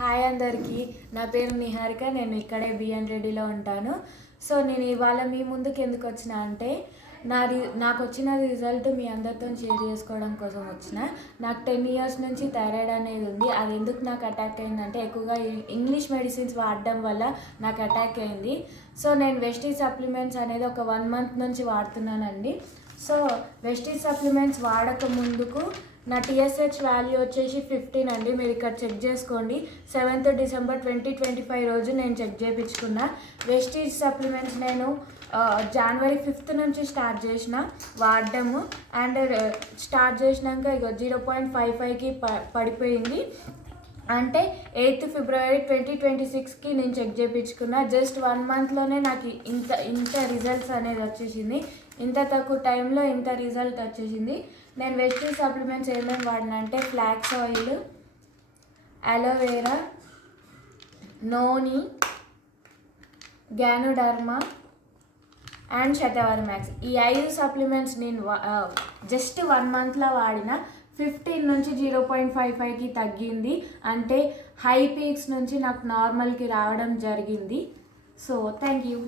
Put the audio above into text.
Hi అందరికీ, నా పేరు నిహారిక. నేను ఇక్కడే బిఎన్ రెడ్డిలో ఉంటాను. సో నేను ఇవాళ మీ ముందుకు ఎందుకు వచ్చిన అంటే నాకు వచ్చిన రిజల్ట్ మీ అందరితో షేర్ చేసుకోవడం కోసం వచ్చిన. నాకు 10 years నుంచి థైరాయిడ్ అనేది ఉంది. అది ఎందుకు నాకు అటాక్ అయిందంటే ఎక్కువగా ఇంగ్లీష్ మెడిసిన్స్ వాడడం వల్ల నాకు అటాక్ అయింది. సో నేను వెస్టీజ్ సప్లిమెంట్స్ అనేది ఒక 1 month నుంచి వాడుతున్నానండి. సో వెస్టీజ్ సప్లిమెంట్స్ వాడక ముందుకు నా TSH వాల్యూ వచ్చేసి 15 అండి. మీరు ఇక్కడ చెక్ చేసుకోండి. 7th December 2025 రోజు నేను చెక్ చేయించుకున్నా. వెస్టీజ్ సప్లిమెంట్స్ నేను January 5th నుంచి స్టార్ట్ చేసిన వాడడము. అండ్ స్టార్ట్ చేసినాక ఇక 0.55కి పడిపోయింది. అంటే 8th February 2026కి నేను చెక్ చేయించుకున్నా. జస్ట్ 1 monthలోనే నాకు ఇంత రిజల్ట్స్ అనేది వచ్చేసింది. ఇంత తక్కువ టైంలో ఇంత రిజల్ట్ వచ్చేసింది. నేను వెస్టీజ్ సప్లిమెంట్స్ ఏమేమి వాడినా అంటే flax oil, aloe vera, noni, ganoderma and Shatavari max. ఈ 5 సప్లిమెంట్స్ నేను జస్ట్ 1 monthలో వాడిన. 15 నుంచి 0.55కి తగ్గింది. అంటే హై పీక్స్ నుంచి నాకు నార్మల్కి రావడం జరిగింది. So thank you.